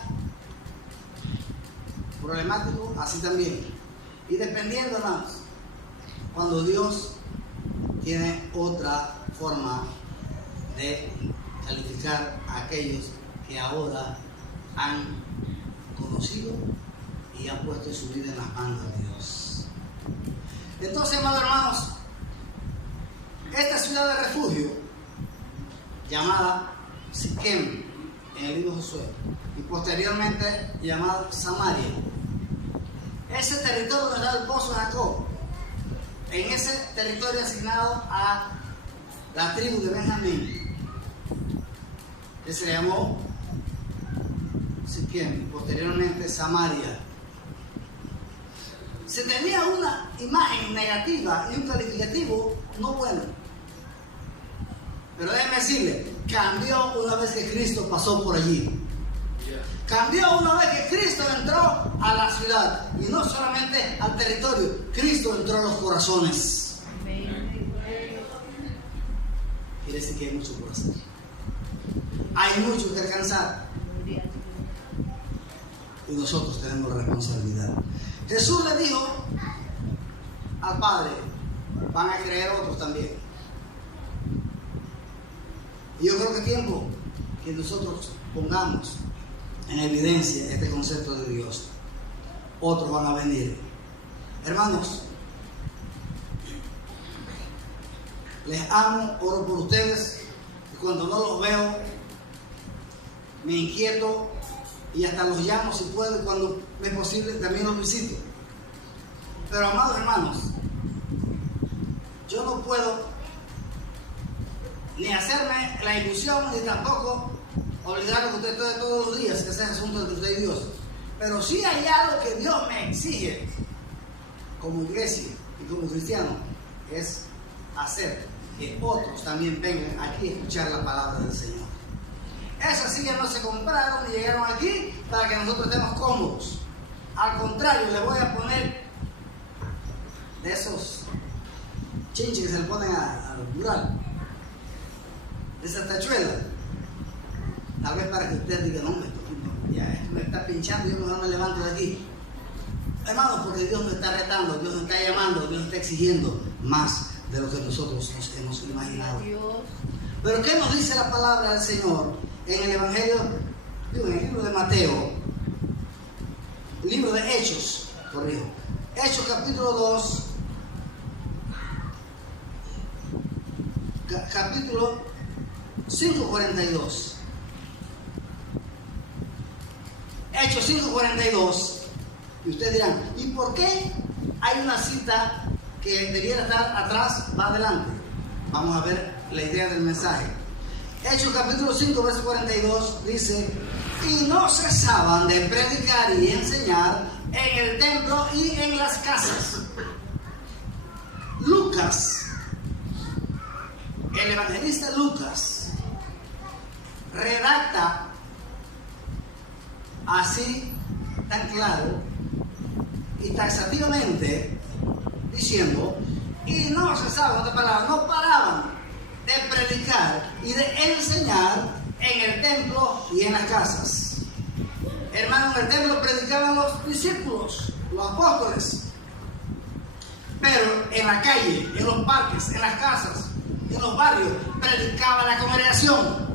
problemático, así también. Y dependiendo, hermanos, cuando Dios tiene otra forma de calificar a aquellos que ahora han conocido y han puesto su vida en las manos de Dios. Entonces, amados hermanos, esta ciudad de refugio, llamada Siquem en el libro de Josué, y posteriormente llamada Samaria, ese territorio donde está el pozo de Jacob, en ese territorio asignado a la tribu de Benjamín, que se llamó Siquem, posteriormente Samaria. Se tenía una imagen negativa y un calificativo no bueno. Pero déjeme decirle, cambió una vez que Cristo pasó por allí. Cambió una vez que Cristo entró a la ciudad. Y no solamente al territorio, Cristo entró a los corazones. Quiere decir que hay mucho por hacer. Hay mucho que alcanzar. Y nosotros tenemos la responsabilidad. Jesús le dijo al Padre, van a creer otros también. Y yo creo que es tiempo que nosotros pongamos en evidencia este concepto de Dios. Otros van a venir. Hermanos, les amo, oro por ustedes, y cuando no los veo me inquieto y hasta los llamo si puedo, y cuando es posible también los visito. Pero, amados hermanos, yo no puedo ni hacerme la ilusión ni tampoco olvidar lo que usted estudia todos los días, que ese es asunto entre usted y Dios. Pero sí hay algo que Dios me exige como iglesia y como cristiano, es hacer que otros también vengan aquí a escuchar la palabra del Señor. Esas sillas no se compraron ni llegaron aquí para que nosotros estemos cómodos. Al contrario, le voy a poner de esos chinche que se le ponen al mural, esa tachuela, tal vez para que usted diga, no, esto me está pinchando, yo mejor me levanto de aquí. Hermanos, porque Dios nos está retando, Dios nos está llamando, Dios nos está exigiendo más de lo que nosotros nos hemos imaginado. Pero ¿qué nos dice la palabra del Señor en el Evangelio, en el libro de Mateo, libro de Hechos, corrijo, Hechos capítulo 2, capítulo 5:42. Hechos 5:42. Y ustedes dirán, ¿y por qué hay una cita que debiera estar atrás, va adelante? Vamos a ver la idea del mensaje. Hechos capítulo 5, verso 42 dice, y no cesaban de predicar y enseñar en el templo y en las casas. Lucas, el evangelista Lucas, redacta así tan claro y taxativamente diciendo, y no cesaban, otra palabra, no paraban de predicar y de enseñar en el templo y en las casas. Hermanos, en el templo predicaban los discípulos, los apóstoles, pero en la calle, en los parques, en las casas, en los barrios, predicaba la congregación.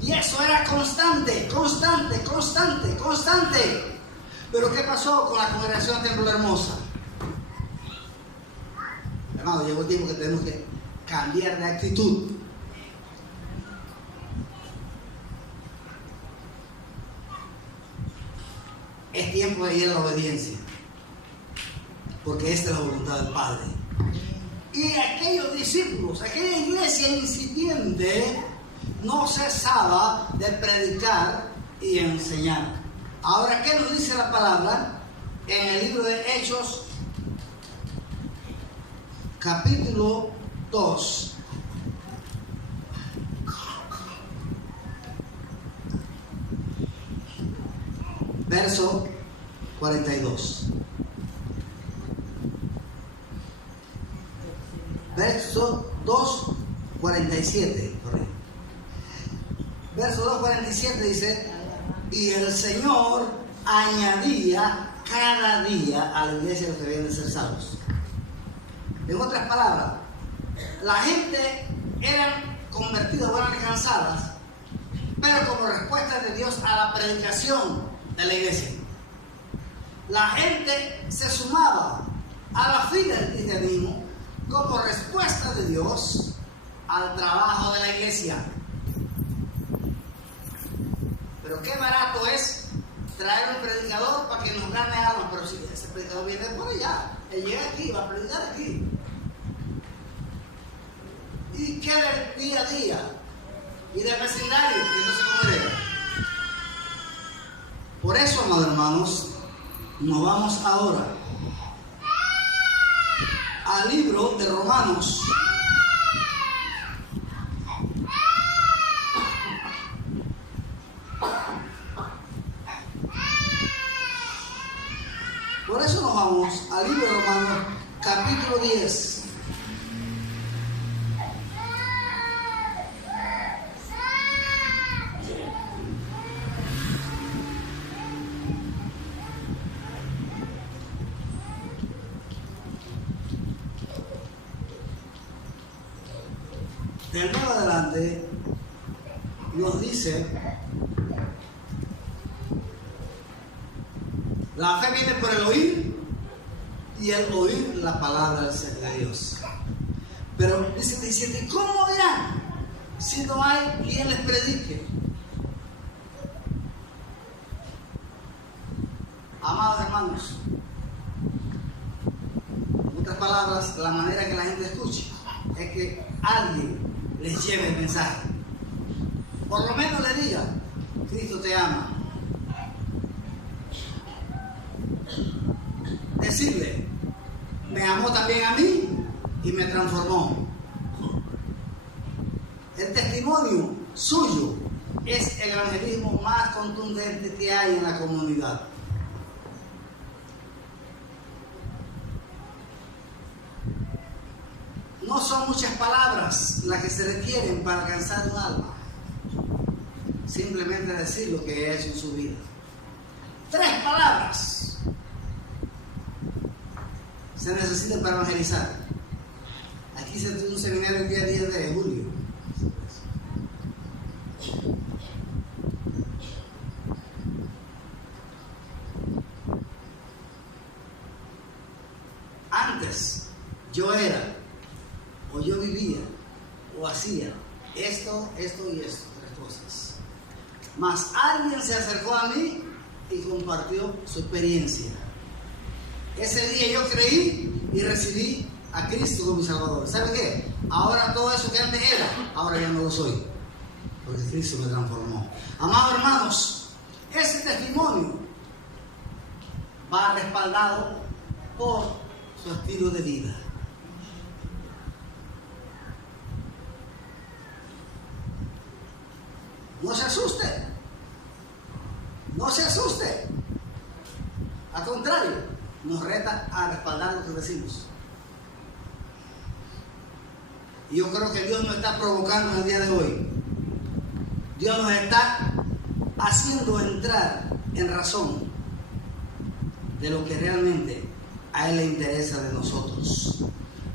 Y eso era constante. Pero ¿qué pasó con la congregación de Templo Hermosa? Hermano, llegó el tiempo que tenemos que cambiar de actitud. Es tiempo de ir a la obediencia, porque esta es la voluntad del Padre. Y aquellos discípulos, aquella iglesia incipiente, no cesaba de predicar y enseñar. Ahora, ¿qué nos dice la palabra en el libro de Hechos, capítulo 2? Verso 42. Verso 2:47. Verso 2:47 dice, y el Señor añadía cada día a la iglesia los que habían de ser salvos. En otras palabras, la gente eran convertidas o eran alcanzadas, pero como respuesta de Dios a la predicación de la iglesia. La gente se sumaba a la fila del cristianismo como respuesta de Dios al trabajo de la iglesia. Pero qué barato es traer un predicador para que nos gane almas, pero si ese predicador viene por allá, él llega aquí, va a predicar aquí. ¿Y qué del día a día? Y del vecindario, que no se congrega. Por eso, amados hermanos, nos vamos ahora al libro de Romanos. Por eso nos vamos al libro de Romanos, capítulo 10. De nuevo adelante nos dice, la fe viene por el oír y el oír la palabra de Dios. Pero dice 17, ¿cómo dirán si no hay quien les predique? Amados hermanos, en otras palabras, la manera que la gente escuche es que alguien les lleve el mensaje. Por lo menos le diga, Cristo te ama. Decirle, me amó también a mí y me transformó. El testimonio suyo es el evangelismo más contundente que hay en la comunidad. No son muchas palabras las que se requieren para alcanzar un alma. Simplemente decir lo que he hecho en su vida. 3 palabras se necesitan para evangelizar. Aquí se tuvo un seminario el día 10 de julio. Antes yo era, o yo vivía, o hacía esto y esto, 3 cosas. Mas alguien se acercó a mí y compartió su experiencia. Ese día yo creí y recibí a Cristo como mi Salvador. ¿Sabe qué? Ahora todo eso que antes era, ahora ya no lo soy, porque Cristo me transformó. Amados hermanos, ese testimonio va respaldado por su estilo de vida. No se asuste. No se asuste. Al contrario, nos reta a respaldar lo que decimos. Y yo creo que Dios nos está provocando en el día de hoy. Dios nos está haciendo entrar en razón de lo que realmente a Él le interesa de nosotros.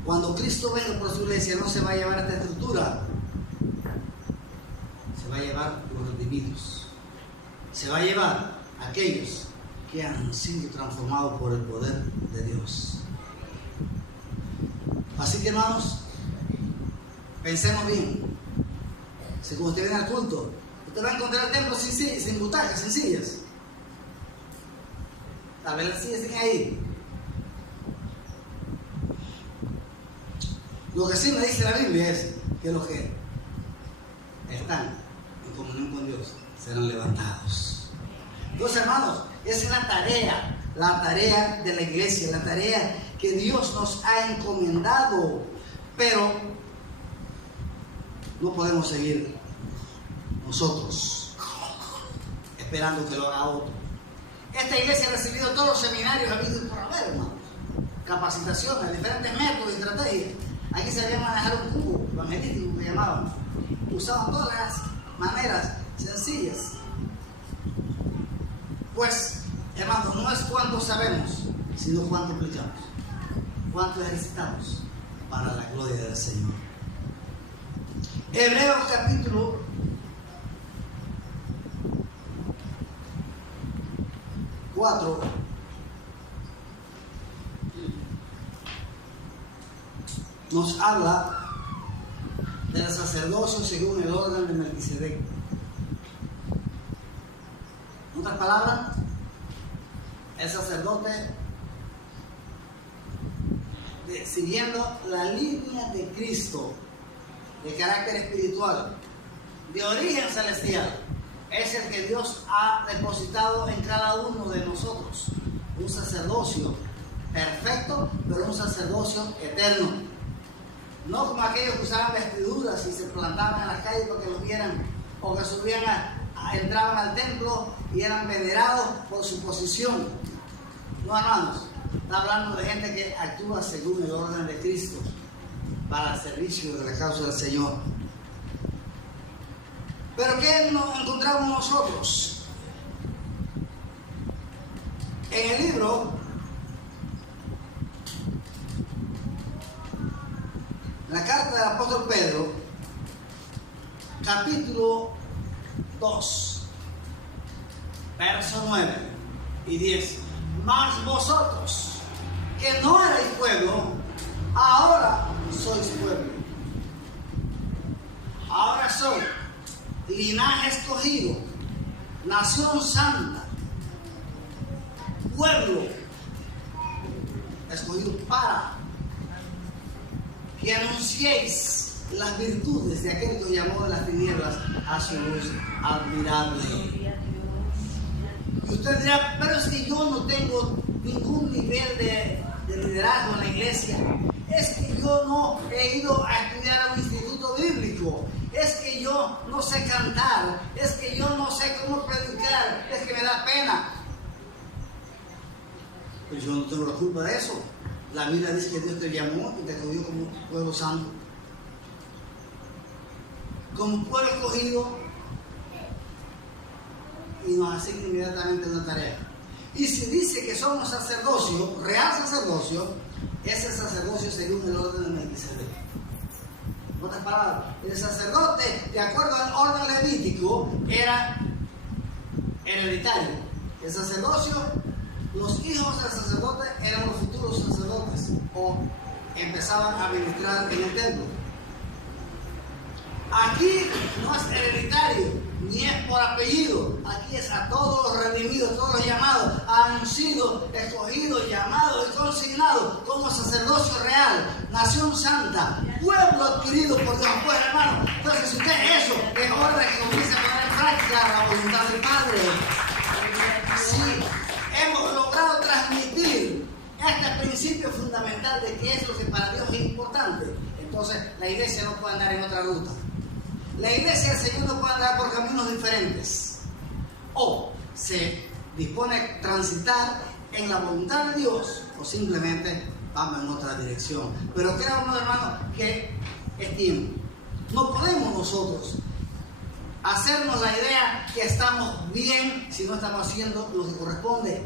Cuando Cristo venga por su iglesia, no se va a llevar esta estructura, se va a llevar los redimidos, se va a llevar a aquellos que han sido transformados por el poder de Dios. Así que, hermanos, pensemos bien. Si cuando usted viene al culto, usted va a encontrar el templo sin butacas, sin sillas. Tal vez las sillas estén ahí. Lo que sí me dice la Biblia es que los que están en comunión con Dios serán levantados. Entonces, hermanos, esa es la tarea de la iglesia, la tarea que Dios nos ha encomendado. Pero no podemos seguir nosotros esperando que lo haga otro. Esta iglesia ha recibido todos los seminarios habidos y por haber, hermanos. Capacitaciones, diferentes métodos y estrategias. Aquí se debía manejar un cubo evangelístico que llamaban. Usaban todas las maneras sencillas. Pues, hermanos, no es cuánto sabemos, sino cuánto aplicamos, cuánto ejercitamos para la gloria del Señor. Hebreos capítulo 4 nos habla del sacerdocio según el orden de Melquisedec. En otras palabras, el sacerdote, siguiendo la línea de Cristo, de carácter espiritual, de origen celestial, es el que Dios ha depositado en cada uno de nosotros. Un sacerdocio perfecto, pero un sacerdocio eterno. No como aquellos que usaban vestiduras y se plantaban en las calles para que los vieran, o que subían entraban al templo y eran venerados por su posición. No, hermanos, está hablando de gente que actúa según el orden de Cristo para el servicio de la causa del Señor. Pero ¿qué nos encontramos nosotros? En el libro la carta del apóstol Pedro, capítulo 2, verso 9 y 10. Mas vosotros, que no erais pueblo, ahora sois pueblo. Ahora sois linaje escogido, nación santa, pueblo escogido para que anunciéis las virtudes de aquel que os llamó de las tinieblas a su luz admirable. Y usted dirá, pero es que yo no tengo ningún nivel de liderazgo en la iglesia. Es que yo no he ido a estudiar a un instituto bíblico. Es que yo no sé cantar. Es que yo no sé cómo predicar. Es que me da pena. Pues yo no tengo la culpa de eso. La Biblia dice que Dios te llamó y te escogió como pueblo santo. Como pueblo escogido, y nos asigna inmediatamente una tarea. Y si dice que somos sacerdocio, real sacerdocio, ese sacerdocio según el orden de Melquisedec. En otras palabras, el sacerdote, de acuerdo al orden levítico, era hereditario. El sacerdocio, los hijos del sacerdote eran los futuros sacerdotes o empezaban a ministrar en el templo. Aquí no es hereditario, ni es por apellido. Aquí es a todos los redimidos, todos los llamados, han sido escogidos, llamados y consignados como sacerdocio real, nación santa, pueblo adquirido por Dios. Pues hermano, entonces si usted eso, es hora de que comience a poner en práctica la voluntad del Padre. Sí, hemos logrado transmitir este principio fundamental de que es lo que para Dios es importante. Entonces la iglesia no puede andar en otra ruta. La iglesia del Señor no puede andar por caminos diferentes. O se dispone a transitar en la voluntad de Dios, o simplemente vamos en otra dirección. Pero creo, hermanos, que es tiempo. No podemos nosotros hacernos la idea que estamos bien si no estamos haciendo lo que corresponde.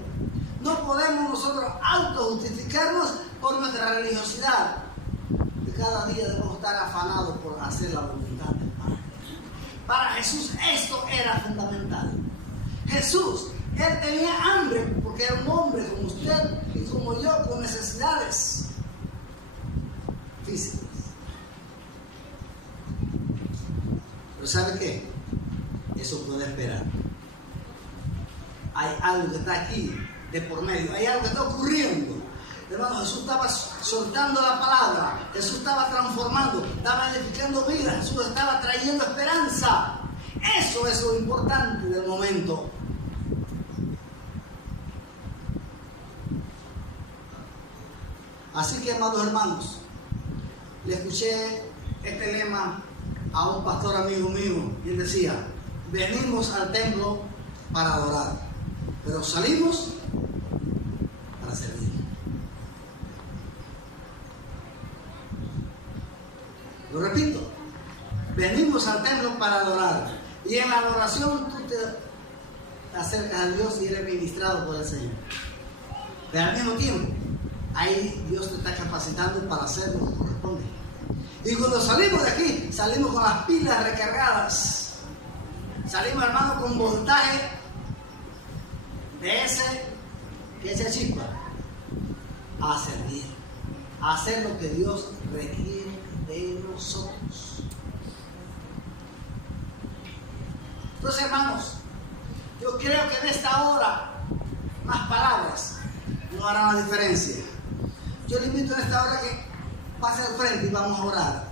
No podemos nosotros autojustificarnos por nuestra religiosidad. Y cada día debemos estar afanados por hacer la voluntad del Padre. Para Jesús esto era fundamental. Jesús, Él tenía hambre porque era un hombre como usted y como yo, con necesidades físicas. Pero ¿sabe qué? Eso puede esperar. Hay algo que está aquí de por medio, hay algo que está ocurriendo. Hermano, Jesús estaba soltando la palabra, Jesús estaba transformando, estaba edificando vida, Jesús estaba trayendo esperanza. Eso es lo importante del momento. Así que, amados hermanos, le escuché este lema a un pastor amigo mío y él decía: venimos al templo para adorar, pero salimos para servir. Lo repito, venimos al templo para adorar, y en la adoración tú te acercas a Dios y eres ministrado por el Señor. Pero al mismo tiempo, ahí Dios te está capacitando para hacer lo que corresponde. Y cuando salimos de aquí, salimos con las pilas recargadas. Salimos, hermano, con voltaje de esa chispa a servir, a hacer lo que Dios requiere de nosotros. Entonces, hermanos, yo creo que en esta hora más palabras no harán la diferencia. Yo le invito en esta hora que pase al frente y vamos a orar.